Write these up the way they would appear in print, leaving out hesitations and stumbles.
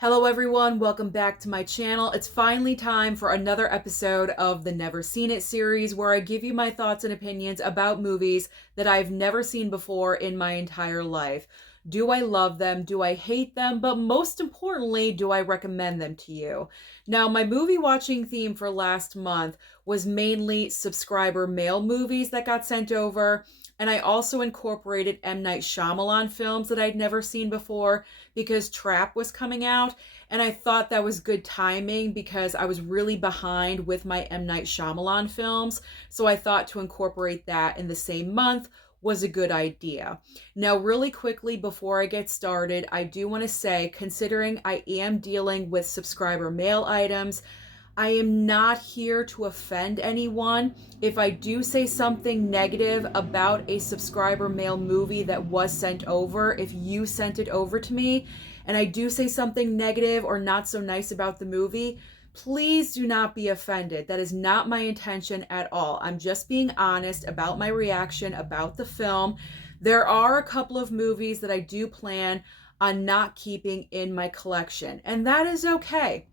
Hello everyone, welcome back to my channel. It's finally time for another episode of the Never Seen It series where I give you my thoughts and opinions about movies that I've never seen before in my entire life. Do I love them? Do I hate them? But most importantly, do I recommend them to you? Now, my movie watching theme for last month was mainly subscriber mail movies that got sent over. And I also incorporated M. Night Shyamalan films that I'd never seen before because Trap was coming out. And I thought that was good timing because I was really behind with my M. Night Shyamalan films. So I thought to incorporate that in the same month was a good idea. Now, really quickly before I get started, I do want to say, considering I am dealing with subscriber mail items, I am not here to offend anyone. If I do say something negative about a subscriber mail movie that was sent over, if you sent it over to me, and I do say something negative or not so nice about the movie, please do not be offended. That is not my intention at all. I'm just being honest about my reaction about the film. There are a couple of movies that I do plan on not keeping in my collection, and that is okay.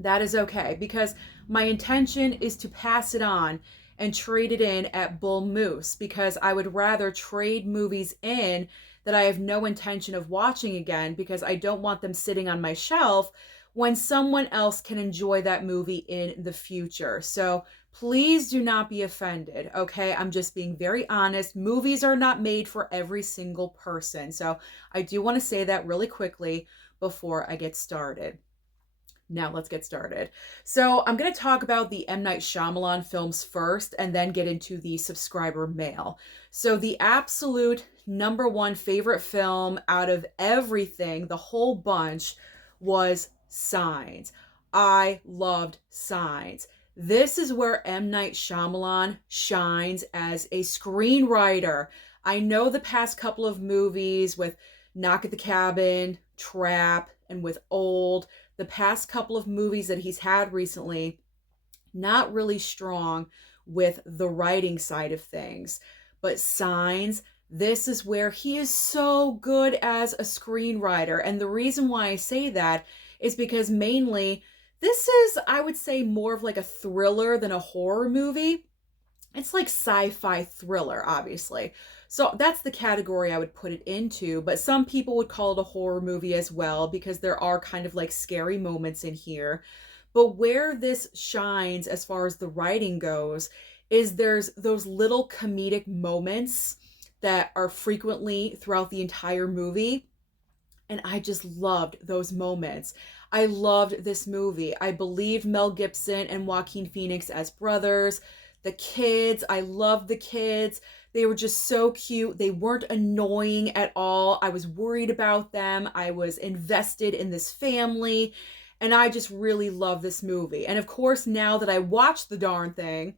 That is okay because my intention is to pass it on and trade it in at Bull Moose because I would rather trade movies in that I have no intention of watching again because I don't want them sitting on my shelf when someone else can enjoy that movie in the future. So please do not be offended, okay? I'm just being very honest. Movies are not made for every single person. So I do want to say that really quickly before I get started. Now let's get started. So I'm going to talk about the M. Night Shyamalan films first and then get into the subscriber mail. So the absolute number one favorite film out of everything, the whole bunch, was Signs. I loved Signs. This is where M. Night Shyamalan shines as a screenwriter. I know the past couple of movies with Knock at the Cabin, Trap, and with Old, the past couple of movies that he's had recently, not really strong with the writing side of things. But Signs, this is where he is so good as a screenwriter. And the reason why I say that is because mainly this is, I would say, more of like a thriller than a horror movie. It's like sci-fi thriller, obviously. So that's the category I would put it into, but some people would call it a horror movie as well because there are kind of like scary moments in here. But where this shines as far as the writing goes is there's those little comedic moments that are frequently throughout the entire movie. And I just loved those moments. I loved this movie. I believed Mel Gibson and Joaquin Phoenix as brothers. The kids, I loved the kids. They were just so cute. They weren't annoying at all. I was worried about them. I was invested in this family. And I just really love this movie. And of course, now that I watched the darn thing,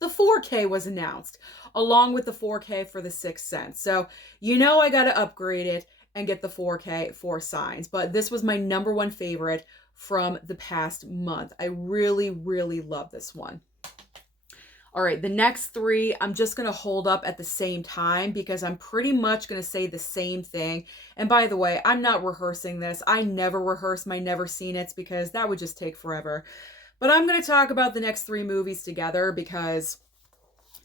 the 4K was announced, along with the 4K for The Sixth Sense. So, you know I got to upgrade it and get the 4K for Signs. But this was my number one favorite from the past month. I really, really love this one. All right, the next three, I'm just going to hold up at the same time because I'm pretty much going to say the same thing. And by the way, I'm not rehearsing this. I never rehearse my Never Seen It's because that would just take forever. But I'm going to talk about the next three movies together because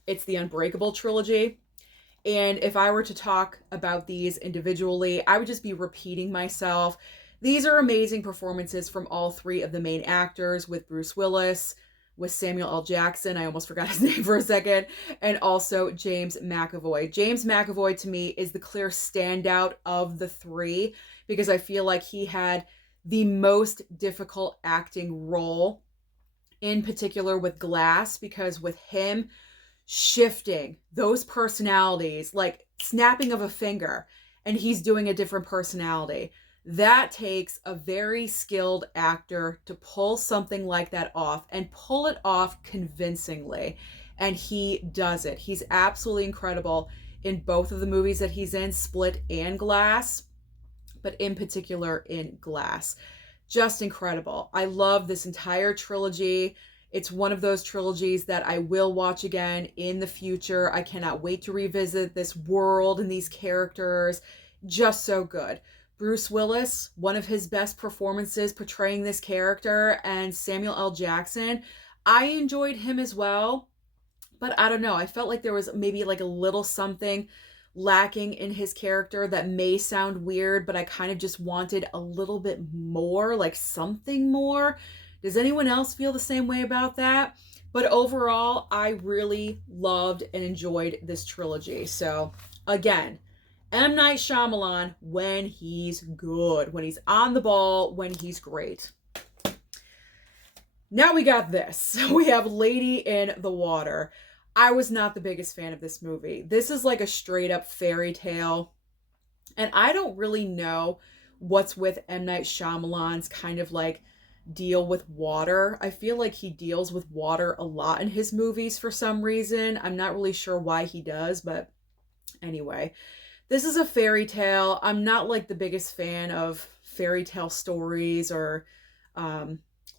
it's the Unbreakable trilogy. And if I were to talk about these individually, I would just be repeating myself. These are amazing performances from all three of the main actors, with Bruce Willis, with Samuel L. Jackson, I almost forgot his name for a second, and also James McAvoy. James McAvoy, to me, is the clear standout of the three because I feel like he had the most difficult acting role, in particular with Glass, because with him shifting those personalities, like snapping of a finger, and he's doing a different personality. That takes a very skilled actor to pull something like that off and pull it off convincingly. And he does it. He's absolutely incredible in both of the movies that he's in, Split and Glass, but in particular in Glass. Just incredible. I love this entire trilogy. It's one of those trilogies that I will watch again in the future. I cannot wait to revisit this world and these characters. Just so good. Bruce Willis, one of his best performances portraying this character, and Samuel L. Jackson. I enjoyed him as well, but I don't know. I felt like there was maybe like a little something lacking in his character that may sound weird, but I kind of just wanted a little bit more, like something more. Does anyone else feel the same way about that? But overall, I really loved and enjoyed this trilogy. So again, M. Night Shyamalan when he's good, when he's on the ball, when he's great. Now we got this. We have Lady in the Water. I was not the biggest fan of this movie. This is like a straight up fairy tale. And I don't really know what's with M. Night Shyamalan's kind of like deal with water. I feel like he deals with water a lot in his movies for some reason. I'm not really sure why he does, but anyway. This is a fairy tale. I'm not like the biggest fan of fairy tale stories or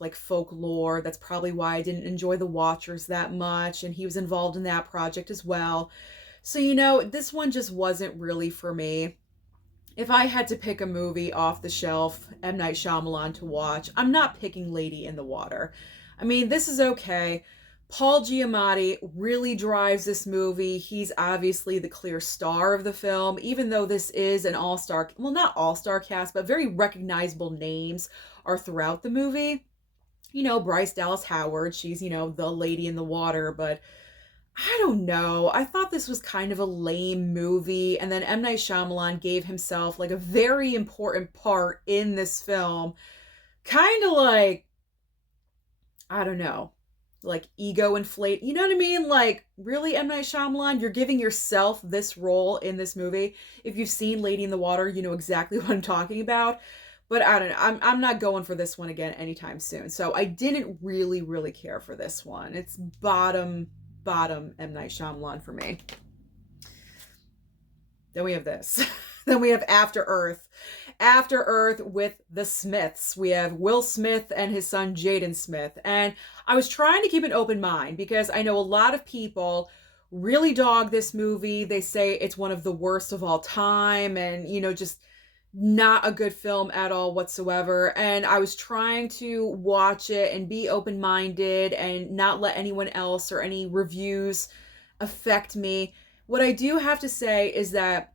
like folklore. That's probably why I didn't enjoy The Watchers that much, and he was involved in that project as well. So, you know, this one just wasn't really for me. If I had to pick a movie off the shelf, M. Night Shyamalan to watch, I'm not picking Lady in the Water. I mean, this is okay. Paul Giamatti really drives this movie. He's obviously the clear star of the film, even though this is an all-star, well, not all-star cast, but very recognizable names are throughout the movie. You know, Bryce Dallas Howard, she's, you know, the lady in the water, but I don't know. I thought this was kind of a lame movie, and then M. Night Shyamalan gave himself like a very important part in this film. Kind of like, I don't know, like ego inflate. You know what I mean? Like, really, M. Night Shyamalan, you're giving yourself this role in this movie. If you've seen Lady in the Water, you know exactly what I'm talking about. But I don't know. I'm not going for this one again anytime soon. So I didn't really care for this one. It's bottom M. Night Shyamalan for me. Then we have this. Then we have After Earth. After Earth with the Smiths. We have Will Smith and his son Jaden Smith. And I was trying to keep an open mind because I know a lot of people really dog this movie. They say it's one of the worst of all time and, you know, just not a good film at all whatsoever. And I was trying to watch it and be open-minded and not let anyone else or any reviews affect me. What I do have to say is that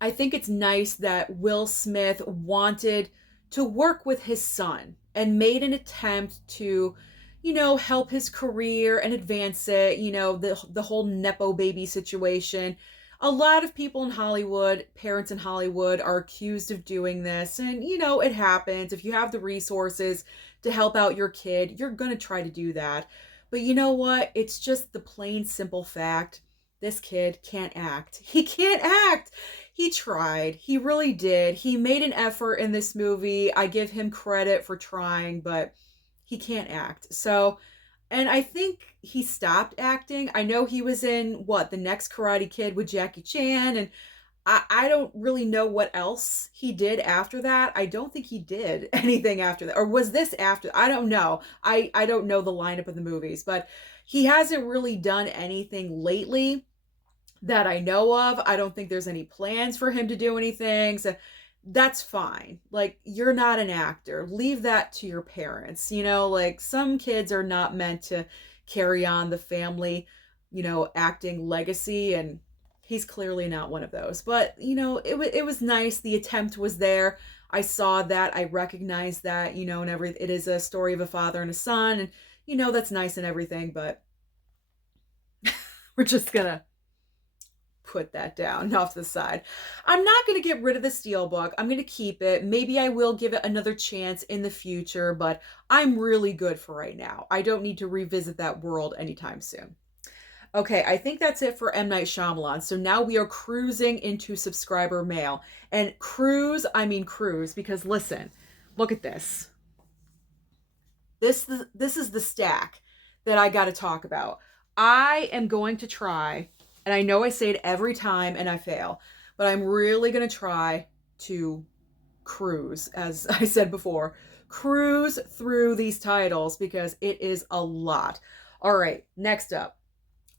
I think it's nice that Will Smith wanted to work with his son and made an attempt to, you know, help his career and advance it, you know, the whole Nepo baby situation. A lot of people in Hollywood, parents in Hollywood, are accused of doing this. And, you know, it happens. If you have the resources to help out your kid, you're going to try to do that. But you know what? It's just the plain, simple fact. This kid can't act. He can't act. He tried. He really did. He made an effort in this movie. I give him credit for trying, but he can't act. So, and I think he stopped acting. I know he was in, the next Karate Kid with Jackie Chan, and I don't really know what else he did after that. I don't think he did anything after that. Or was this after? I don't know. I don't know the lineup of the movies, but he hasn't really done anything lately that I know of. I don't think there's any plans for him to do anything. So that's fine. Like, you're not an actor. Leave that to your parents. You know, like, some kids are not meant to carry on the family, you know, acting legacy, and he's clearly not one of those. But, you know, it was nice. The attempt was there. I saw that. I recognized that, you know, and it is a story of a father and a son, and, you know, that's nice and everything, but we're just gonna put that down off to the side. I'm not going to get rid of the Steelbook. I'm going to keep it. Maybe I will give it another chance in the future, but I'm really good for right now. I don't need to revisit that world anytime soon. Okay, I think that's it for M. Night Shyamalan. So now we are cruising into subscriber mail. And I mean cruise, because listen, look at this. This is the stack that I got to talk about. I am going to try, and I know I say it every time and I fail, but I'm really going to try to cruise, as I said before, cruise through these titles because it is a lot. All right, next up.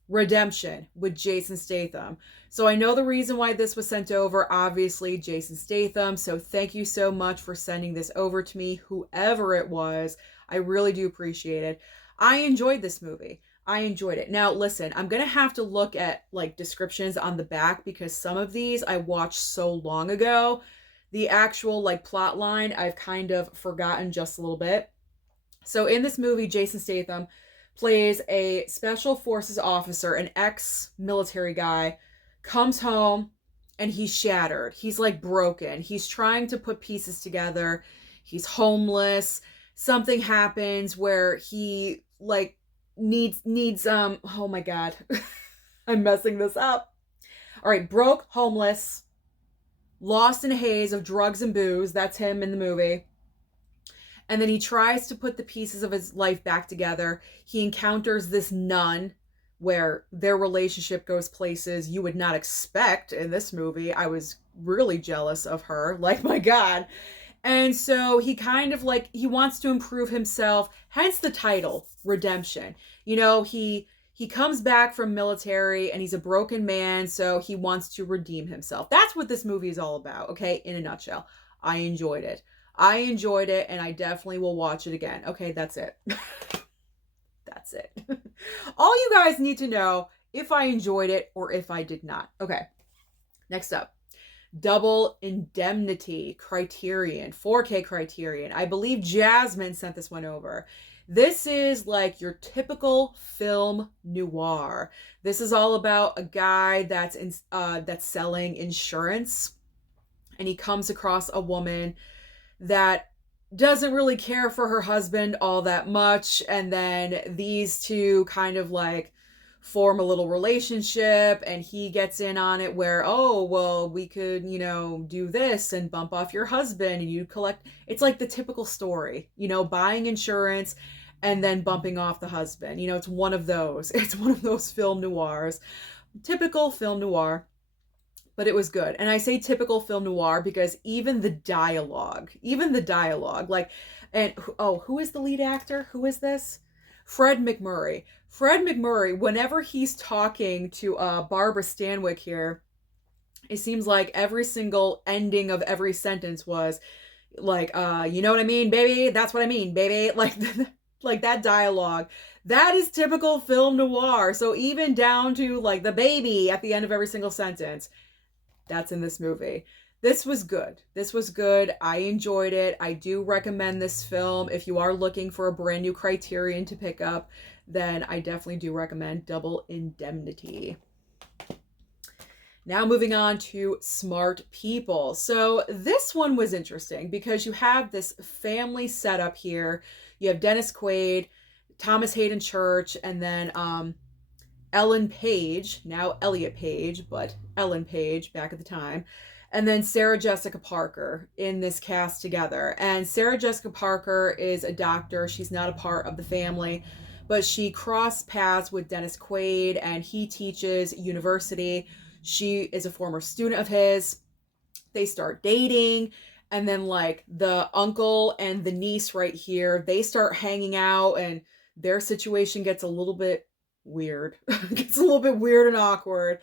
Redemption with Jason Statham. So I know the reason why this was sent over, obviously Jason Statham. So thank you so much for sending this over to me, whoever it was. I really do appreciate it. I enjoyed this movie. I enjoyed it. Now, listen, I'm going to have to look at like descriptions on the back because some of these I watched so long ago. The actual like plot line, I've kind of forgotten just a little bit. So in this movie, Jason Statham plays a special forces officer, an ex-military guy, comes home and he's shattered. He's like broken. He's trying to put pieces together. He's homeless. Something happens where he like needs oh my god. I'm messing this up. All right, broke, homeless, lost in a haze of drugs and booze. That's him in the movie. And then he tries to put the pieces of his life back together. He encounters this nun where their relationship goes places you would not expect in this movie. I was really jealous of her. Like, my God. And so he kind of like, he wants to improve himself. Hence the title, Redemption. You know, he comes back from military and he's a broken man. So he wants to redeem himself. That's what this movie is all about. Okay. In a nutshell, I enjoyed it. And I definitely will watch it again. Okay, that's it. That's it. All you guys need to know if I enjoyed it or if I did not. Okay, next up. Double Indemnity, Criterion, 4K Criterion. I believe Jasmine sent this one over. This is like your typical film noir. This is all about a guy that's selling insurance, and he comes across a woman that doesn't really care for her husband all that much, and then these two kind of like form a little relationship, and he gets in on it where, oh, well, we could, you know, do this and bump off your husband and you collect. It's like the typical story, you know, buying insurance and then bumping off the husband. You know, it's one of those film noirs, typical film noir. But it was good. And I say typical film noir because even the dialogue, like, and oh, who is the lead actor? Who is this? Fred McMurray. Fred McMurray, whenever he's talking to Barbara Stanwyck here, it seems like every single ending of every sentence was like, you know what I mean, baby? That's what I mean, baby. Like that dialogue. That is typical film noir. So even down to like the baby at the end of every single sentence. That's in this movie. This was good. I enjoyed it. I do recommend this film. If you are looking for a brand new Criterion to pick up, then I definitely do recommend Double Indemnity. Now moving on to Smart People. So this one was interesting because you have this family setup here. You have Dennis Quaid, Thomas Hayden Church, and then Ellen Page, now Elliot Page, but Ellen Page back at the time. And then Sarah Jessica Parker in this cast together. And Sarah Jessica Parker is a doctor. She's not a part of the family, but she crossed paths with Dennis Quaid and he teaches university. She is a former student of his. They start dating. And then like the uncle and the niece right here, they start hanging out and their situation gets a little bit weird. Gets a little bit weird and awkward.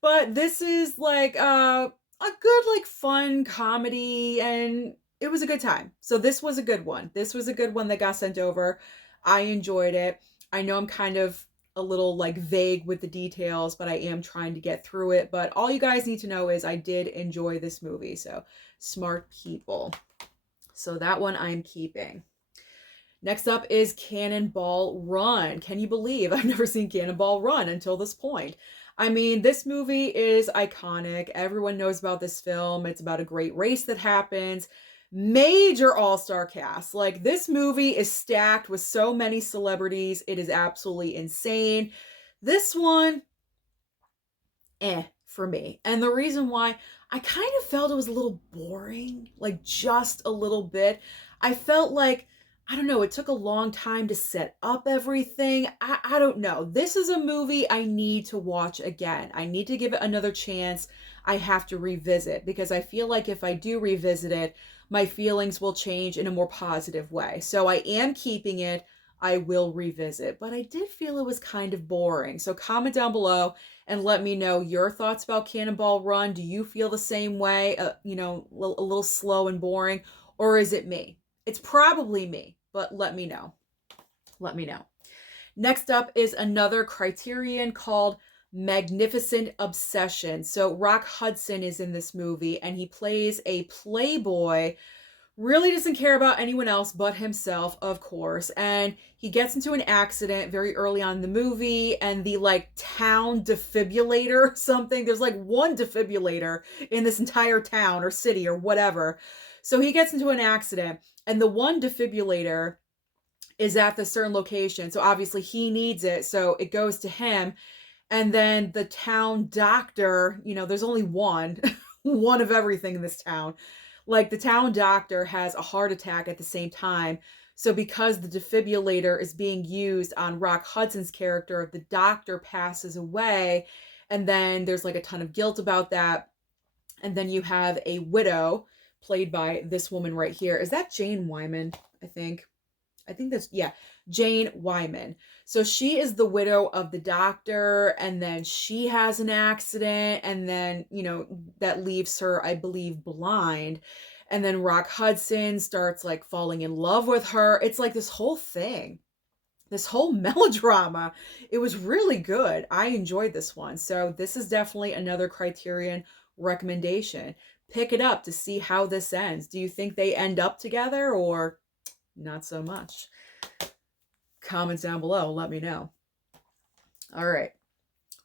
But this is like a good like fun comedy and it was a good time. So this was a good one. This was a good one that got sent over. I enjoyed it. I know I'm kind of a little like vague with the details, but I am trying to get through it. But all you guys need to know is I did enjoy this movie. So Smart People. So that one I'm keeping. Next up is Cannonball Run. Can you believe I've never seen Cannonball Run until this point? I mean, this movie is iconic. Everyone knows about this film. It's about a great race that happens. Major all-star cast. Like, this movie is stacked with so many celebrities. It is absolutely insane. This one, for me. And the reason why, I kind of felt it was a little boring. Like, just a little bit. I felt like, I don't know, it took a long time to set up everything. I don't know. This is a movie I need to watch again. I need to give it another chance. I have to revisit because I feel like if I do revisit it, my feelings will change in a more positive way. So I am keeping it. I will revisit. But I did feel it was kind of boring. So comment down below and let me know your thoughts about Cannonball Run. Do you feel the same way? A little slow and boring, or is it me? It's probably me, but let me know. Let me know. Next up is another Criterion called Magnificent Obsession. So Rock Hudson is in this movie and he plays a playboy, really doesn't care about anyone else but himself, of course. And he gets into an accident very early on in the movie, and the like town defibrillator or something, there's like one defibrillator in this entire town or city or whatever. So he gets into an accident and the one defibrillator is at the certain location. So obviously he needs it. So it goes to him. And then the town doctor, there's only one, one of everything in this town. Like the town doctor has a heart attack at the same time. So because the defibrillator is being used on Rock Hudson's character, the doctor passes away. And then there's like a ton of guilt about that. And then you have a widow played by this woman right here. Is that Jane Wyman? I think that's, yeah, Jane Wyman. So she is the widow of the doctor, and then she has an accident, and then, that leaves her, I believe, blind. And then Rock Hudson starts like falling in love with her. It's like this whole thing, this whole melodrama. It was really good. I enjoyed this one. So this is definitely another Criterion recommendation. Pick it up to see how this ends. Do you think they end up together or not so much? Comments down below, let me know. All right.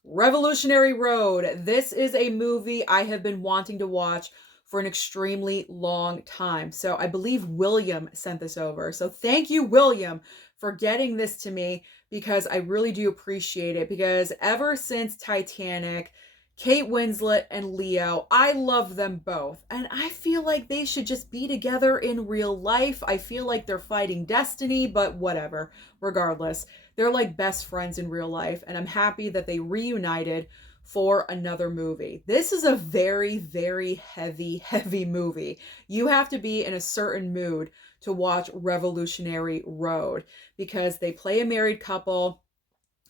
Revolutionary Road. This is a movie I have been wanting to watch for an extremely long time. So I believe William sent this over. So thank you, William, for getting this to me, because I really do appreciate it. Because ever since Titanic, Kate Winslet and Leo, I love them both. And I feel like they should just be together in real life. I feel like they're fighting destiny, but whatever. Regardless, they're like best friends in real life. And I'm happy that they reunited for another movie. This is a very, very heavy movie. You have to be in a certain mood to watch Revolutionary Road, because they play a married couple.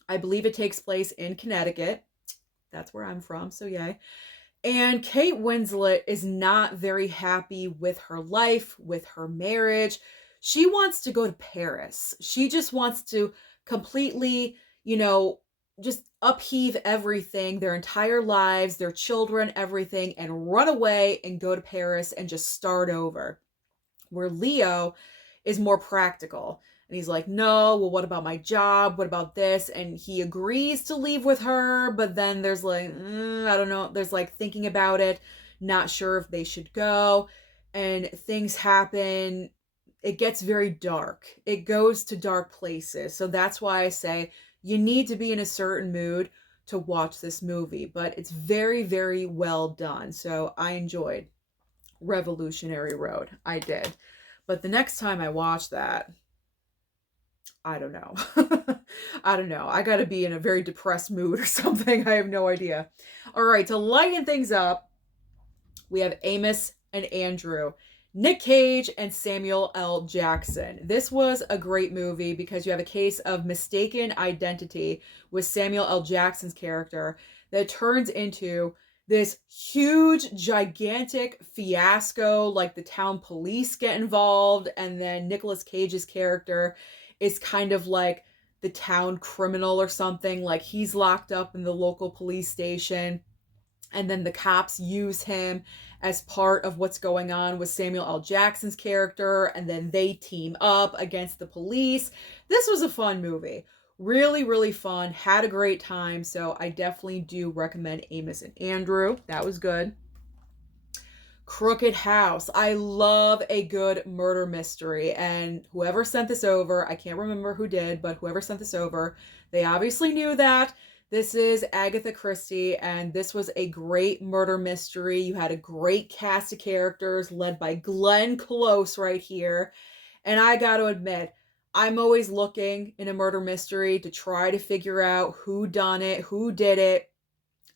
I believe it takes place in Connecticut. That's where I'm from, so yay. And Kate Winslet is not very happy with her life, with her marriage. She wants to go to Paris. She just wants to completely, just upheave everything, their entire lives, their children, everything, and run away and go to Paris and just start over. Where Leo is more practical. And he's like, no, well, what about my job? What about this? And he agrees to leave with her, but then there's like, I don't know. There's like thinking about it, not sure if they should go. And things happen. It gets very dark. It goes to dark places. So that's why I say you need to be in a certain mood to watch this movie. But it's very, very well done. So I enjoyed Revolutionary Road. I did. But the next time I watch that, I don't know. I don't know. I got to be in a very depressed mood or something. I have no idea. All right, to lighten things up, we have Amos and Andrew, Nick Cage and Samuel L. Jackson. This was a great movie because you have a case of mistaken identity with Samuel L. Jackson's character that turns into this huge, gigantic fiasco. Like the town police get involved, and then Nicolas Cage's character is kind of like the town criminal or something. Like he's locked up in the local police station, and then the cops use him as part of what's going on with Samuel L. Jackson's character, and then they team up against the police. This was a fun movie. Really, really fun. Had a great time. So I definitely do recommend Amos and Andrew. That was good. Crooked House. I love a good murder mystery. And whoever sent this over, I can't remember who did, but whoever sent this over, they obviously knew that. This is Agatha Christie, and this was a great murder mystery. You had a great cast of characters led by Glenn Close right here. And I got to admit, I'm always looking in a murder mystery to try to figure out who done it, who did it.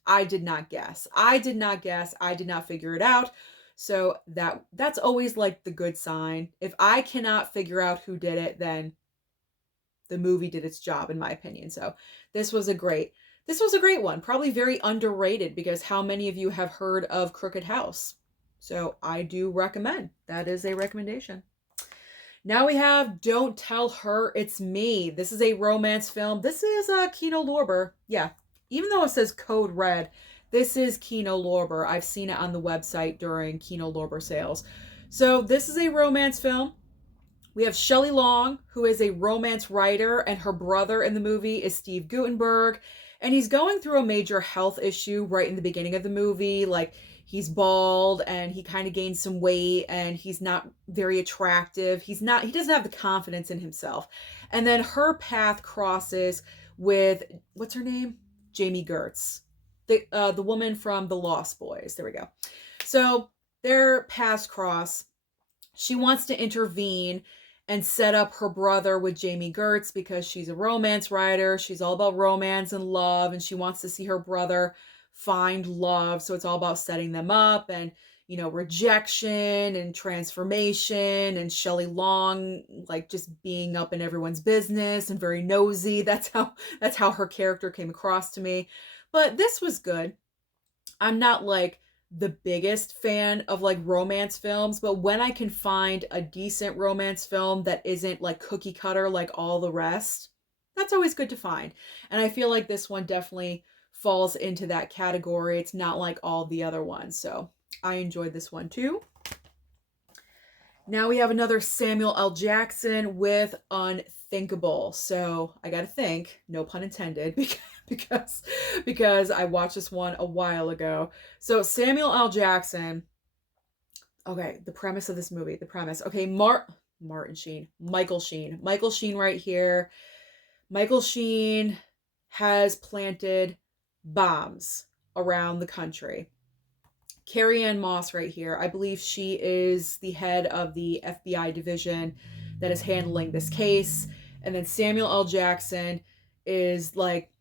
I did not guess. I did not figure it out. So that's always like the good sign. If I cannot figure out who did it, then the movie did its job, in my opinion. So this was a great one. Probably very underrated, because how many of you have heard of Crooked House? So I do recommend. That is a recommendation. Now we have Don't Tell Her It's Me. This is a romance film. This is Kino Lorber. Yeah, even though it says Code Red, this is Kino Lorber. I've seen it on the website during Kino Lorber sales. So this is a romance film. We have Shelley Long, who is a romance writer, and her brother in the movie is Steve Guttenberg. And he's going through a major health issue right in the beginning of the movie. Like, he's bald and he kind of gained some weight and he's not very attractive. He doesn't have the confidence in himself. And then her path crosses with, what's her name? Jamie Gertz, the woman from The Lost Boys. There we go. So their paths cross. She wants to intervene and set up her brother with Jamie Gertz because she's a romance writer. She's all about romance and love, and she wants to see her brother find love. So it's all about setting them up and, you know, rejection and transformation, and Shelley Long, like, just being up in everyone's business and very nosy. That's how her character came across to me. But this was good. I'm not like the biggest fan of like romance films, but when I can find a decent romance film that isn't like cookie cutter like all the rest, that's always good to find. And I feel like this one definitely falls into that category. It's not like all the other ones. So I enjoyed this one too. Now we have another Samuel L. Jackson with Unthinkable. So I gotta think, no pun intended, because I watched this one a while ago. So Samuel L. Jackson. Okay, the premise of this movie. Okay, Michael Sheen right here. Michael Sheen has planted bombs around the country. Carrie-Anne Moss right here. I believe she is the head of the FBI division that is handling this case. And then Samuel L. Jackson is like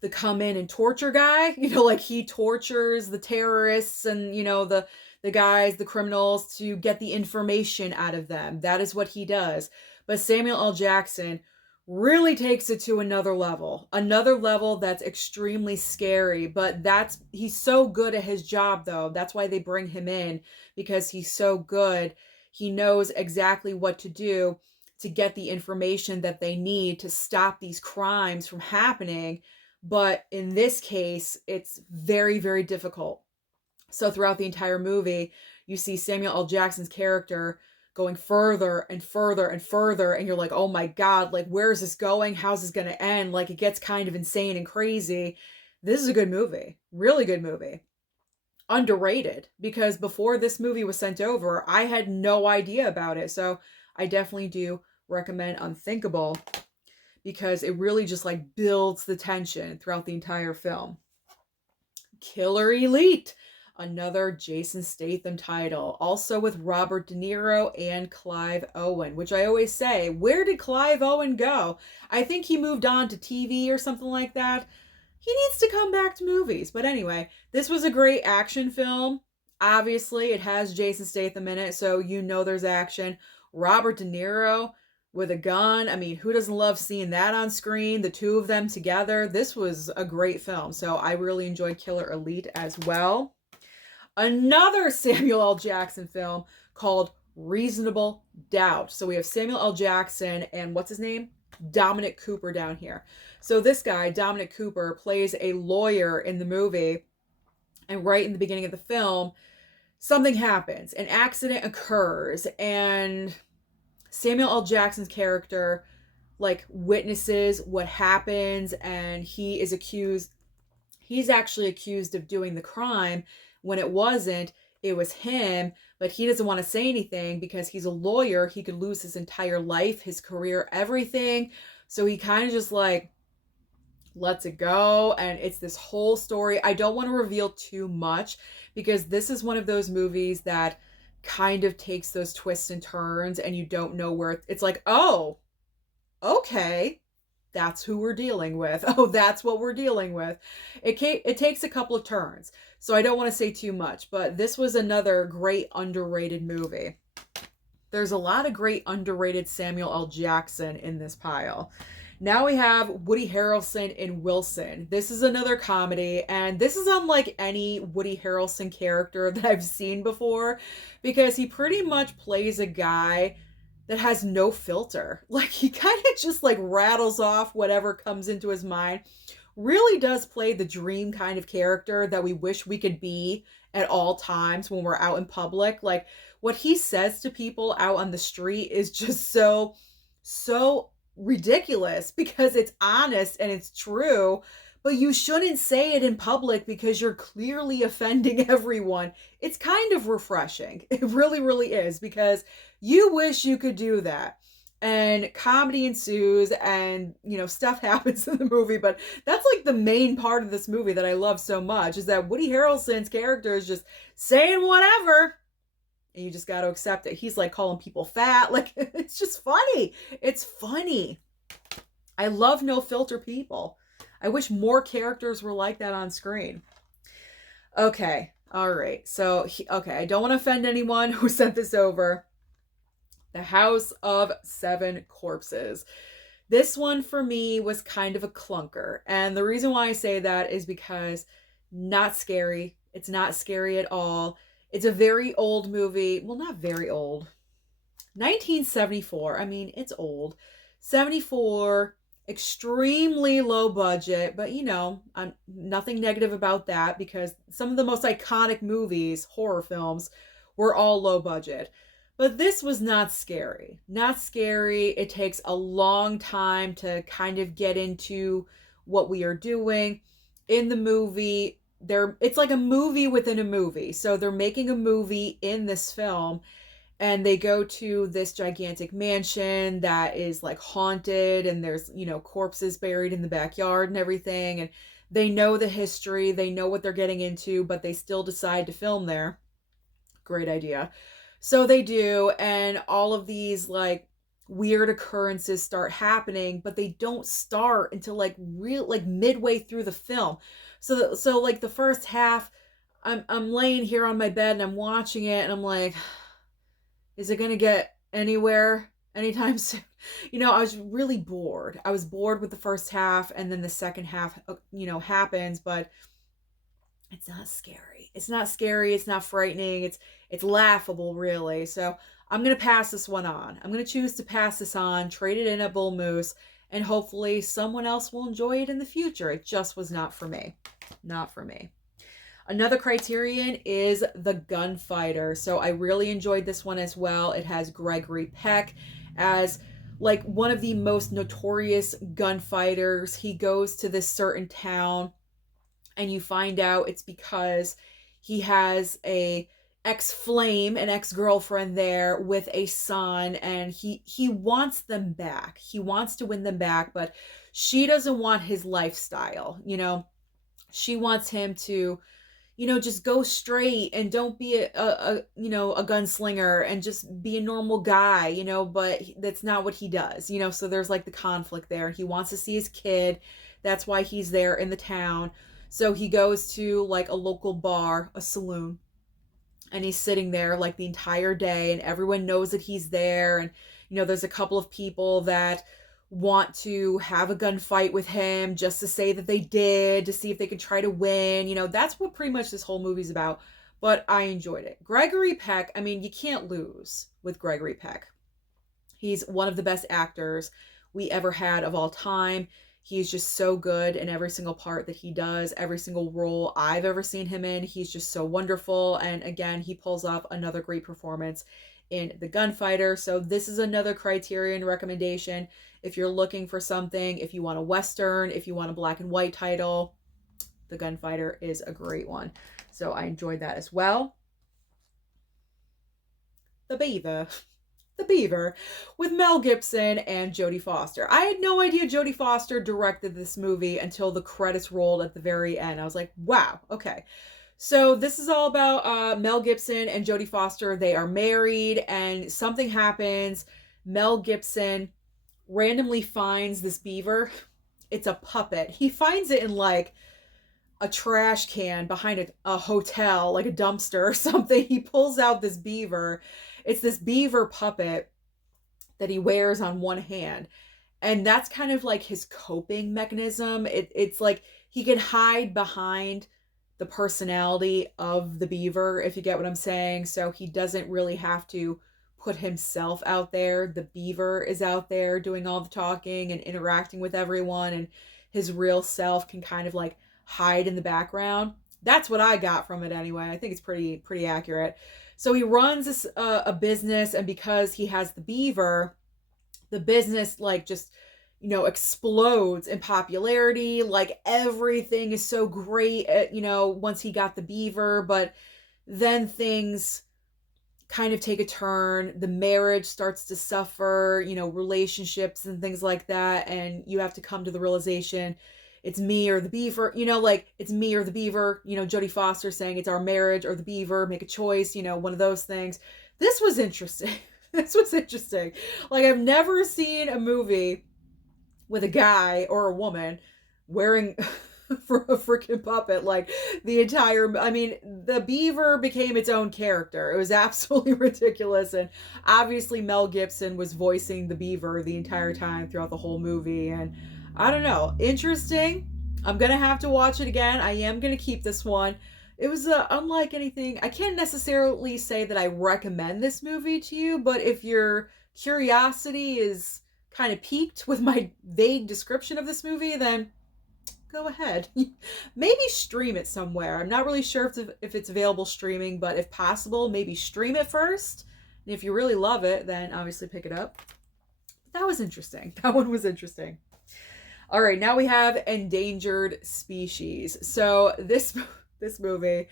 the come in and torture guy. You know, like he tortures the terrorists and, you know, the guys, the criminals, to get the information out of them. That is what he does. But Samuel L. Jackson really takes it to another level that's extremely scary. But he's so good at his job, though. That's why they bring him in, because he's so good. He knows exactly what to do to get the information that they need to stop these crimes from happening. But in this case, it's very, very difficult. So throughout the entire movie, you see Samuel L. Jackson's character going further and further and further, and you're like, oh my God, like, where is this going? How's this going to end? Like, it gets kind of insane and crazy. This is a good movie. Really good movie. Underrated, because before this movie was sent over, I had no idea about it. So I definitely do recommend Unthinkable, because it really just like builds the tension throughout the entire film. Killer Elite. Another Jason Statham title, also with Robert De Niro and Clive Owen, which I always say, where did Clive Owen go? I think he moved on to TV or something like that. He needs to come back to movies. But anyway, this was a great action film. Obviously, it has Jason Statham in it, so you know there's action. Robert De Niro with a gun. I mean, who doesn't love seeing that on screen? The two of them together. This was a great film. So I really enjoyed Killer Elite as well. Another Samuel L. Jackson film called Reasonable Doubt. So we have Samuel L. Jackson and what's his name? Dominic Cooper down here. So this guy, Dominic Cooper, plays a lawyer in the movie. And right in the beginning of the film, something happens. An accident occurs. And Samuel L. Jackson's character, like, witnesses what happens. And he's actually accused of doing the crime. When it wasn't, it was him, but he doesn't want to say anything because he's a lawyer. He could lose his entire life, his career, everything. So he kind of just like lets it go. And it's this whole story. I don't want to reveal too much, because this is one of those movies that kind of takes those twists and turns and you don't know where it's like, oh, okay. That's who we're dealing with. Oh, that's what we're dealing with. It takes a couple of turns. So I don't want to say too much, but this was another great underrated movie. There's a lot of great underrated Samuel L. Jackson in this pile. Now we have Woody Harrelson in Wilson. This is another comedy, and this is unlike any Woody Harrelson character that I've seen before because he pretty much plays a guy that has no filter. Like, he kind of just like rattles off whatever comes into his mind. Really does play the dream kind of character that we wish we could be at all times when we're out in public. Like, what he says to people out on the street is just so ridiculous because it's honest and it's true, but you shouldn't say it in public because you're clearly offending everyone. It's kind of refreshing. It really, really is, because you wish you could do that. And comedy ensues, and stuff happens in the movie, but that's like the main part of this movie that I love so much, is that Woody Harrelson's character is just saying whatever, and you just got to accept it. He's like calling people fat. Like, it's just funny. It's funny. I love no filter people. I wish more characters were like that on screen. Okay. All right. So, okay. I don't want to offend anyone who sent this over. The House of Seven Corpses. This one for me was kind of a clunker. And the reason why I say that is because not scary. It's not scary at all. It's a very old movie. Well, not very old. 1974. I mean, it's old. 74, extremely low budget, but I'm nothing negative about that because some of the most iconic movies, horror films, were all low budget. But this was not scary. Not scary. It takes a long time to kind of get into what we are doing. In the movie, it's like a movie within a movie. So they're making a movie in this film, and they go to this gigantic mansion that is like haunted, and there's, corpses buried in the backyard and everything. And they know the history, they know what they're getting into, but they still decide to film there. Great idea. So they do, and all of these like weird occurrences start happening, but they don't start until like midway through the film. So like the first half, I'm laying here on my bed and I'm watching it, and I'm like, is it gonna get anywhere anytime soon? I was really bored. I was bored with the first half, and then the second half, happens, but it's not scary. It's not scary. It's not frightening. It's laughable, really. So I'm going to pass this one on. I'm going to choose to pass this on, trade it in at Bull Moose, and hopefully someone else will enjoy it in the future. It just was not for me. Not for me. Another criterion is The Gunfighter. So I really enjoyed this one as well. It has Gregory Peck as like one of the most notorious gunfighters. He goes to this certain town, and you find out it's because he has an ex-girlfriend there with a son, and he wants them back. He wants to win them back, but she doesn't want his lifestyle. She wants him to, just go straight and don't be a gunslinger and just be a normal guy, but that's not what he does, so there's like the conflict there. He wants to see his kid. That's why he's there in the town. So he goes to like a local bar, a saloon, and he's sitting there like the entire day, and everyone knows that he's there. And, there's a couple of people that want to have a gunfight with him just to say that they did, to see if they could try to win. That's what pretty much this whole movie's about. But I enjoyed it. Gregory Peck, I mean, you can't lose with Gregory Peck. He's one of the best actors we ever had of all time. He's just so good in every single part that he does, every single role I've ever seen him in. He's just so wonderful. And again, he pulls off another great performance in The Gunfighter. So this is another criterion recommendation. If you're looking for something, if you want a Western, if you want a black and white title, The Gunfighter is a great one. So I enjoyed that as well. The Beaver with Mel Gibson and Jodie Foster. I had no idea Jodie Foster directed this movie until the credits rolled at the very end. I was like, wow, okay. So this is all about Mel Gibson and Jodie Foster. They are married, and something happens. Mel Gibson randomly finds this beaver. It's a puppet. He finds it in like a trash can behind a hotel, like a dumpster or something. He pulls out this beaver. It's this beaver puppet that he wears on one hand. And that's kind of like his coping mechanism. It's like he can hide behind the personality of the beaver, if you get what I'm saying. So he doesn't really have to put himself out there. The beaver is out there doing all the talking and interacting with everyone, and his real self can kind of like hide in the background. That's what I got from it anyway. I think it's pretty accurate. So he runs a business, and because he has the beaver, the business like just explodes in popularity. Like everything is so great once he got the beaver. But then things kind of take a turn. The marriage starts to suffer, relationships and things like that, and you have to come to the realization it's me or the beaver. Like it's me or the beaver. Jodie Foster saying it's our marriage or the beaver, make a choice, one of those things. This was interesting. This was interesting. Like I've never seen a movie with a guy or a woman wearing for a freaking puppet. Like the entire, I mean, the beaver became its own character. It was absolutely ridiculous. And obviously Mel Gibson was voicing the beaver the entire time throughout the whole movie. And I don't know, interesting. I'm gonna have to watch it again. I am gonna keep this one. It was unlike anything. I can't necessarily say that I recommend this movie to you, but if your curiosity is kind of piqued with my vague description of this movie, then go ahead. Maybe stream it somewhere. I'm not really sure if it's available streaming, but if possible, maybe stream it first. And if you really love it, then obviously pick it up. That was interesting. That one was interesting. All right, now we have Endangered Species. So this movie,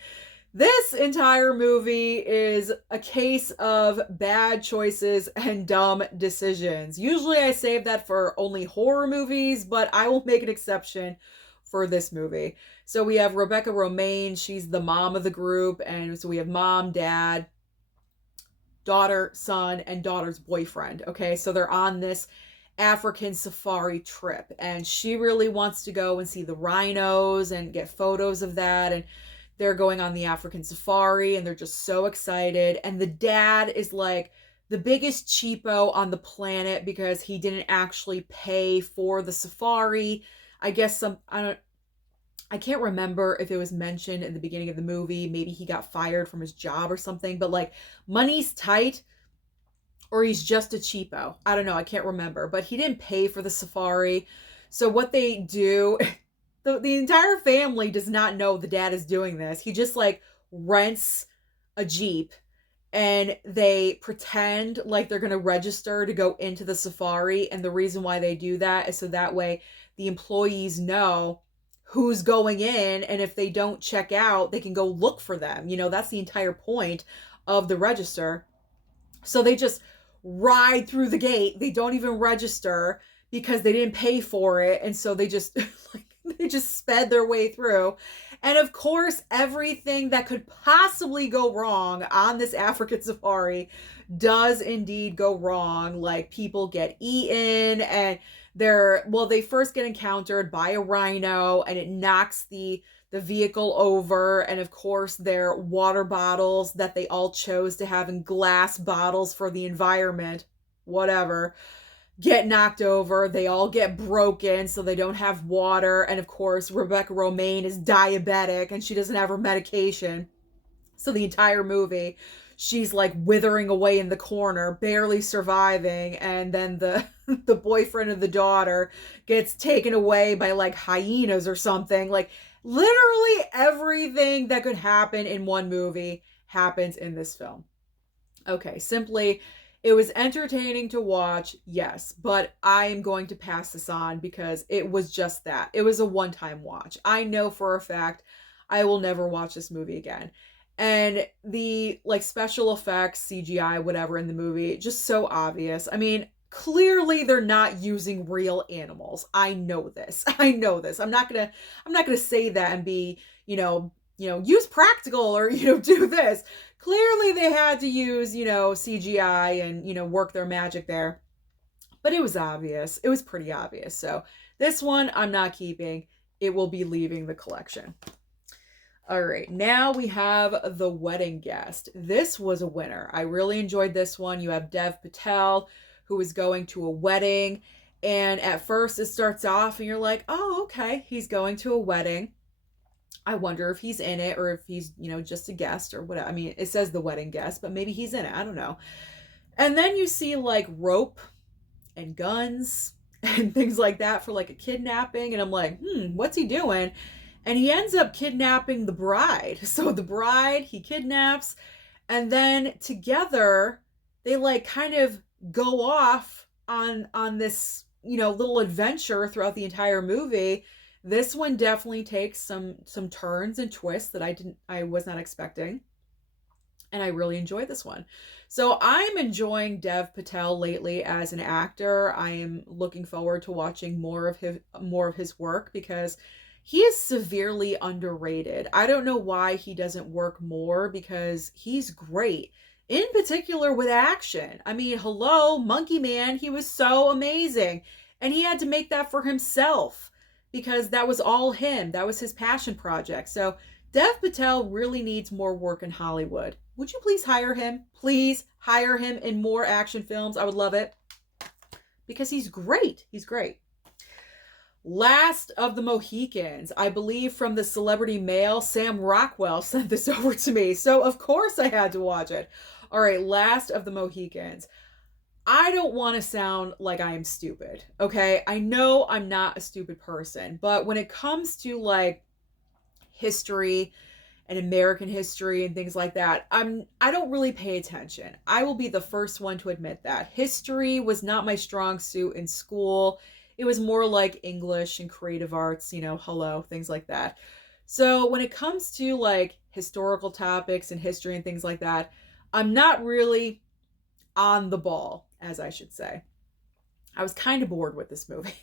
this entire movie is a case of bad choices and dumb decisions. Usually I save that for only horror movies, but I will make an exception for this movie. So we have Rebecca Romijn. She's the mom of the group. And so we have mom, dad, daughter, son, and daughter's boyfriend. Okay, so they're on this African safari trip. And she really wants to go and see the rhinos and get photos of that. And they're going on the African safari and they're just so excited. And the dad is like the biggest cheapo on the planet because he didn't actually pay for the safari. I guess I can't remember if it was mentioned in the beginning of the movie. Maybe he got fired from his job or something, but like money's tight or he's just a cheapo. I don't know. I can't remember, but he didn't pay for the safari. So what they do, the entire family does not know the dad is doing this. He just like rents a Jeep and they pretend like they're going to register to go into the safari. And the reason why they do that is so that way the employees know who's going in. And if they don't check out, they can go look for them. That's the entire point of the register. So they just ride through the gate. They don't even register because they didn't pay for it. And so they just they just sped their way through. And of course, everything that could possibly go wrong on this African safari does indeed go wrong. Like people get eaten and they first get encountered by a rhino and it knocks the vehicle over. And of course, their water bottles that they all chose to have in glass bottles for the environment, whatever, get knocked over. They all get broken, so they don't have water. And of course, Rebecca Romijn is diabetic and she doesn't have her medication. So the entire movie, she's like withering away in the corner, barely surviving. And then the boyfriend of the daughter gets taken away by like hyenas or something. Like literally everything that could happen in one movie happens in this film. Okay, simply, it was entertaining to watch, yes, but I am going to pass this on because it was just that. It was a one-time watch. I know for a fact I will never watch this movie again. And the like special effects, CGI, whatever in the movie, just so obvious. I mean, clearly they're not using real animals. I know this. I'm not gonna say that and be, use practical or, do this. Clearly they had to use, CGI and, work their magic there. But it was obvious. It was pretty obvious. So this one I'm not keeping. it will be leaving the collection. All right, now we have The Wedding Guest. This was a winner. I really enjoyed this one. You have Dev Patel, who is going to a wedding. And at first it starts off and you're like, oh, okay, he's going to a wedding. I wonder if he's in it or if he's, just a guest or whatever. I mean, it says The Wedding Guest, but maybe he's in it. I don't know. And then you see like rope and guns and things like that for like a kidnapping. And I'm like, what's he doing? And he ends up kidnapping the bride. So the bride, he kidnaps, and then together they like kind of go off on this, little adventure throughout the entire movie. This one definitely takes some turns and twists that I was not expecting. And I really enjoyed this one. So I'm enjoying Dev Patel lately as an actor. I am looking forward to watching more of his work because he is severely underrated. I don't know why he doesn't work more because he's great. In particular with action. I mean, hello, Monkey Man, he was so amazing. And he had to make that for himself because that was all him. That was his passion project. So Dev Patel really needs more work in Hollywood. Would you please hire him? Please hire him in more action films. I would love it. Because he's great. He's great. Last of the Mohicans. I believe from the Celebrity Mail, Sam Rockwell sent this over to me. So of course I had to watch it. All right, Last of the Mohicans. I don't want to sound like I am stupid. Okay? I know I'm not a stupid person. But when it comes to like history and American history and things like that, I don't really pay attention. I will be the first one to admit that. History was not my strong suit in school. It was more like English and creative arts, hello, things like that. So when it comes to like historical topics and history and things like that, I'm not really on the ball, as I should say. I was kind of bored with this movie.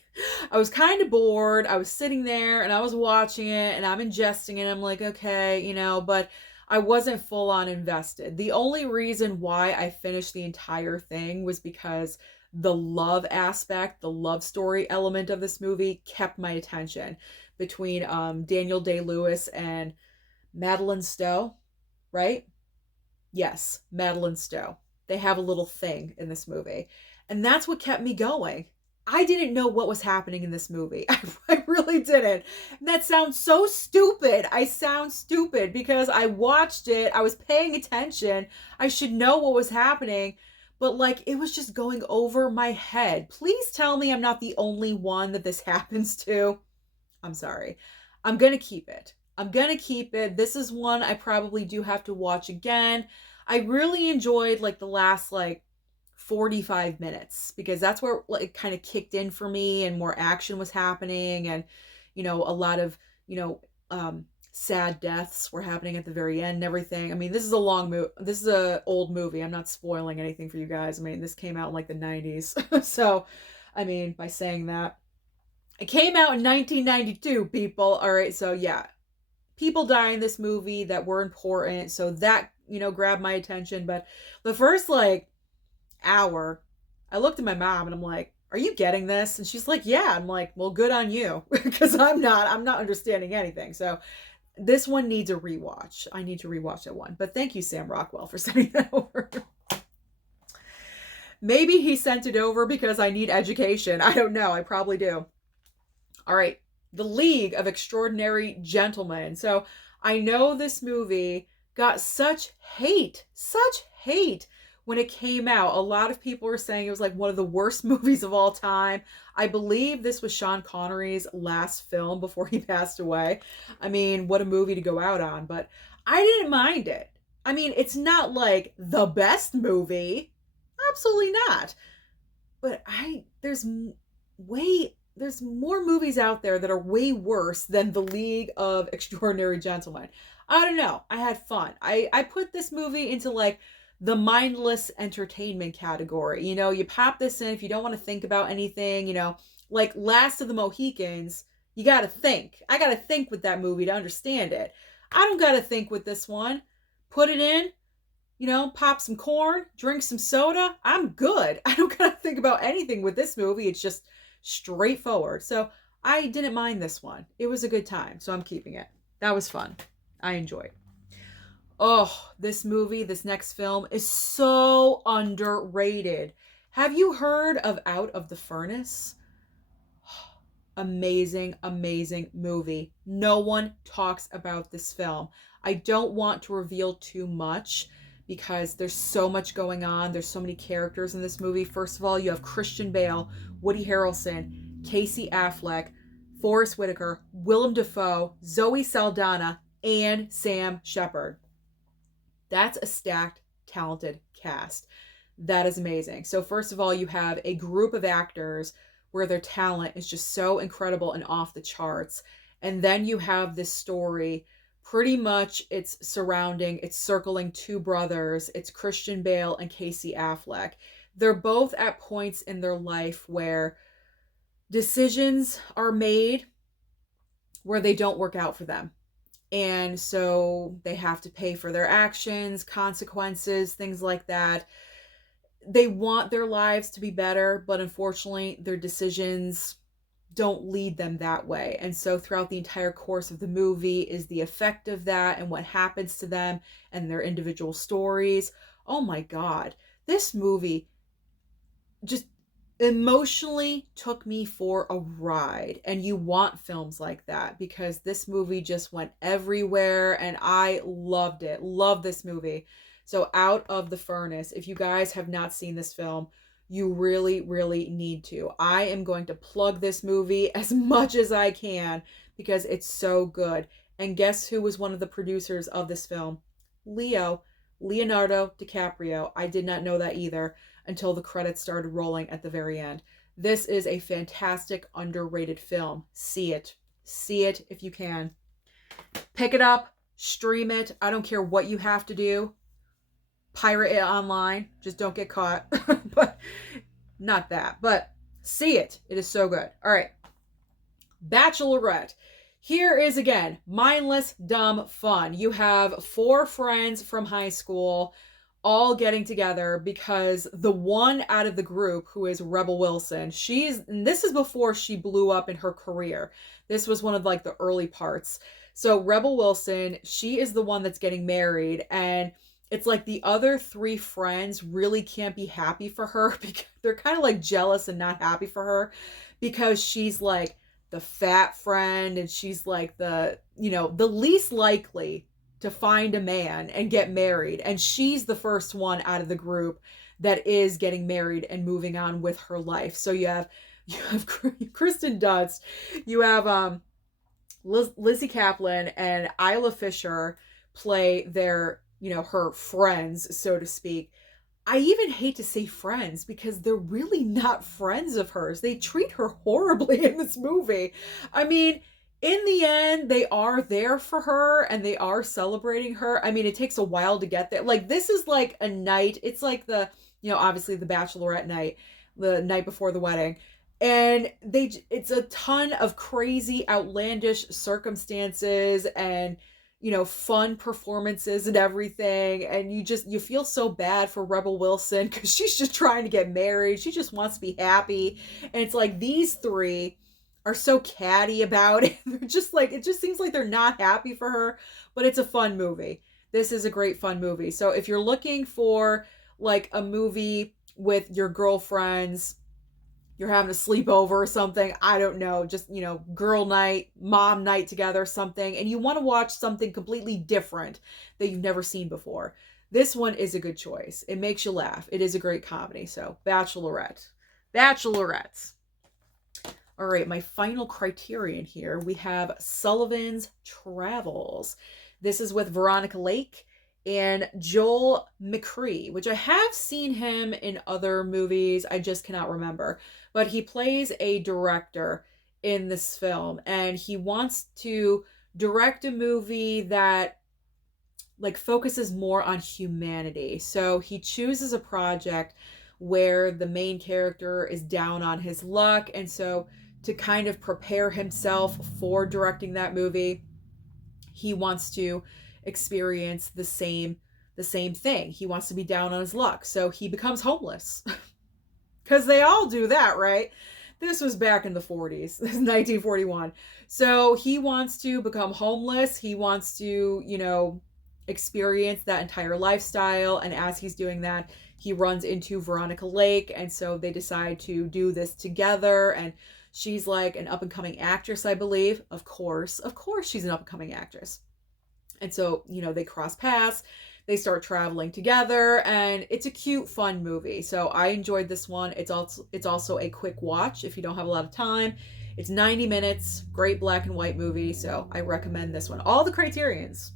I was kind of bored. I was sitting there and I was watching it and I'm ingesting it. I'm like, okay, but I wasn't full on invested. The only reason why I finished the entire thing was because the love aspect, the love story element of this movie kept my attention between Daniel Day-Lewis and Madeleine Stowe, right? Yes, Madeleine Stowe. They have a little thing in this movie. And that's what kept me going. I didn't know what was happening in this movie. I really didn't. And that sounds so stupid. I sound stupid because I watched it. I was paying attention. I should know what was happening. But like, it was just going over my head. Please tell me I'm not the only one that this happens to. I'm sorry. I'm going to keep it. This is one I probably do have to watch again. I really enjoyed like the last 45 minutes because that's where it kind of kicked in for me and more action was happening and a lot of sad deaths were happening at the very end and everything. I mean, this is a long movie. This is a old movie. I'm not spoiling anything for you guys. I mean, this came out in like the 90s. So, I mean, by saying that, it came out in 1992, people. All right. So yeah, people die in this movie that were important. So that, grabbed my attention. But the first hour, I looked at my mom and I'm like, are you getting this? And she's like, yeah. I'm like, well, good on you because I'm not understanding anything. So this one needs a rewatch. I need to rewatch that one. But thank you, Sam Rockwell, for sending that over. Maybe he sent it over because I need education. I don't know. I probably do. All right. The League of Extraordinary Gentlemen. So I know this movie got such hate when it came out. A lot of people were saying it was like one of the worst movies of all time. I believe this was Sean Connery's last film before he passed away. I mean, what a movie to go out on, but I didn't mind it. I mean, it's not like the best movie. Absolutely not. But there's more movies out there that are way worse than The League of Extraordinary Gentlemen. I don't know. I had fun. I put this movie into the mindless entertainment category. You pop this in if you don't want to think about anything, like Last of the Mohicans, you got to think. I got to think with that movie to understand it. I don't got to think with this one. Put it in, pop some corn, drink some soda. I'm good. I don't got to think about anything with this movie. It's just straightforward. So I didn't mind this one. It was a good time, so I'm keeping it. That was fun. I enjoyed. Oh, this movie, this next film is so underrated. Have you heard of Out of the Furnace? Amazing, amazing movie. No one talks about this film. I don't want to reveal too much because there's so much going on. There's so many characters in this movie. First of all, you have Christian Bale, Woody Harrelson, Casey Affleck, Forrest Whitaker, Willem Dafoe, Zoe Saldana, and Sam Shepard. That's a stacked, talented cast. That is amazing. So first of all, you have a group of actors where their talent is just so incredible and off the charts. And then you have this story. Pretty much it's circling two brothers. It's Christian Bale and Casey Affleck. They're both at points in their life where decisions are made where they don't work out for them. And so they have to pay for their actions, consequences, things like that. They want their lives to be better, but unfortunately, their decisions don't lead them that way. And so throughout the entire course of the movie is the effect of that and what happens to them and their individual stories. Oh my God. This movie just emotionally took me for a ride. And you want films like that because this movie just went everywhere and I loved it. Love this movie. So Out of the Furnace, if you guys have not seen this film, you really, really need to. I am going to plug this movie as much as I can because it's so good. And guess who was one of the producers of this film? Leonardo DiCaprio. I did not know that either until the credits started rolling at the very end. This is a fantastic, underrated film. See it. See it if you can. Pick it up, stream it. I don't care what you have to do. Pirate it online. Just don't get caught. But not that. But see it. It is so good. All right. Bachelorette. Here is again, mindless, dumb fun. You have 4 friends from high school all getting together because the one out of the group who is Rebel Wilson, and this is before she blew up in her career. This was one of like the early parts. So Rebel Wilson, she is the one that's getting married, and it's like the other 3 friends really can't be happy for her because they're kind of like jealous and not happy for her because she's like the fat friend and she's like the least likely to find a man and get married. And she's the first one out of the group that is getting married and moving on with her life. So you have Kristen Dunst, you have Lizzie Kaplan and Isla Fisher play their, her friends, so to speak. I even hate to say friends because they're really not friends of hers. They treat her horribly in this movie. I mean, in the end, they are there for her and they are celebrating her. I mean, it takes a while to get there. Like, this is like a night. It's like obviously the Bachelorette night, the night before the wedding. And it's a ton of crazy, outlandish circumstances and, fun performances and everything. And you feel so bad for Rebel Wilson because she's just trying to get married. She just wants to be happy. And it's like these 3 are so catty about it. They're just like, it just seems like they're not happy for her, but it's a fun movie. This is a great fun movie. So if you're looking for like a movie with your girlfriends, you're having a sleepover or something, I don't know, just, girl night, mom night together, something, and you want to watch something completely different that you've never seen before, this one is a good choice. It makes you laugh. It is a great comedy. So Bachelorettes. All right, my final criterion here, we have Sullivans Travels. This is with Veronica Lake and Joel McCrea, which I have seen him in other movies. I just cannot remember. But he plays a director in this film, and he wants to direct a movie that like focuses more on humanity. So he chooses a project where the main character is down on his luck, and so to kind of prepare himself for directing that movie, he wants to experience the same thing. He wants to be down on his luck. So he becomes homeless. Because they all do that, right? this was back in the 40s. This is 1941. So he wants to become homeless. He wants to, experience that entire lifestyle. And as he's doing that, he runs into Veronica Lake. And so they decide to do this together. And she's like an up and coming actress, I believe. Of course, she's an up and coming actress. And so, they cross paths. They start traveling together, and it's a cute, fun movie. So I enjoyed this one. It's also a quick watch if you don't have a lot of time. It's 90 minutes, great black and white movie. So I recommend this one. All the criterions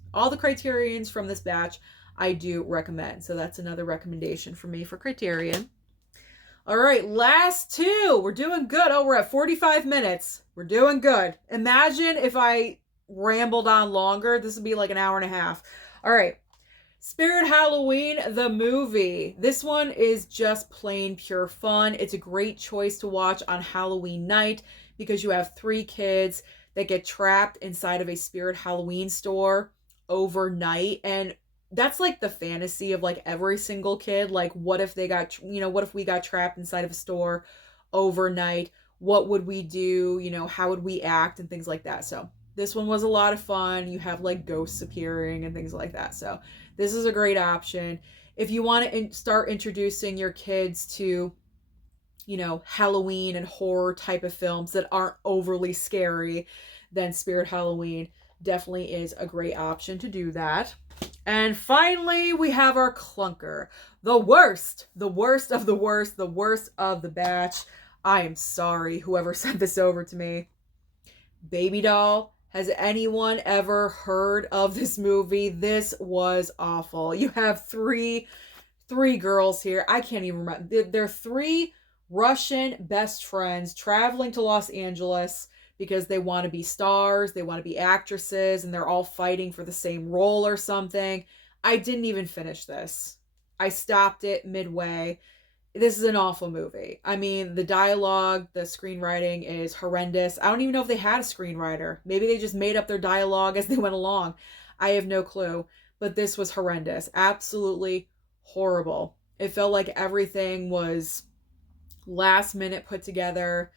from this batch, I do recommend. So that's another recommendation for me for Criterion. All right, last two. We're doing good. Oh, we're at 45 minutes. We're doing good. Imagine if I rambled on longer. This would be like an hour and a half. All right. Spirit Halloween, the movie. This one is just plain pure fun. It's a great choice to watch on Halloween night because you have 3 kids that get trapped inside of a Spirit Halloween store overnight. And that's like the fantasy of like every single kid. Like, what if we got trapped inside of a store overnight? What would we do? How would we act and things like that. So this one was a lot of fun. You have like ghosts appearing and things like that. So this is a great option. If you want to start introducing your kids to, Halloween and horror type of films that aren't overly scary, then Spirit Halloween definitely is a great option to do that. And finally, we have our clunker. The worst of the worst, the worst of the batch. I am sorry, whoever sent this over to me. Baby Doll. Has anyone ever heard of this movie? This was awful. You have three girls here. I can't even remember. They're 3 Russian best friends traveling to Los Angeles because they want to be stars, they want to be actresses, and they're all fighting for the same role or something. I didn't even finish this. I stopped it midway. This is an awful movie. I mean, the dialogue, the screenwriting is horrendous. I don't even know if they had a screenwriter. Maybe they just made up their dialogue as they went along. I have no clue. But this was horrendous. Absolutely horrible. It felt like everything was last minute put together,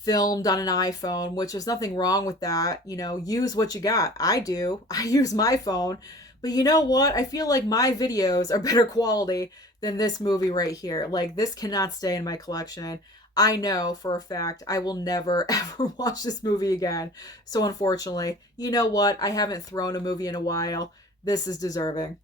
filmed on an iPhone, which there's nothing wrong with that. Use what you got. I do. I use my phone. But you know what? I feel like my videos are better quality than this movie right here. Like, this cannot stay in my collection. I know for a fact I will never ever watch this movie again. So unfortunately, you know what? I haven't thrown a movie in a while. This is deserving.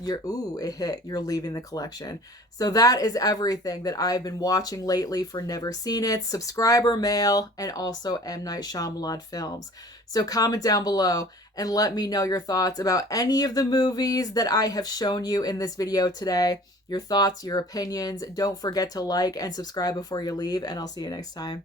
It hit. You're leaving the collection. So that is everything that I've been watching lately for Never Seen It, subscriber mail, and also M. Night Shyamalan films. So comment down below and let me know your thoughts about any of the movies that I have shown you in this video today. Your thoughts, your opinions. Don't forget to like and subscribe before you leave, and I'll see you next time.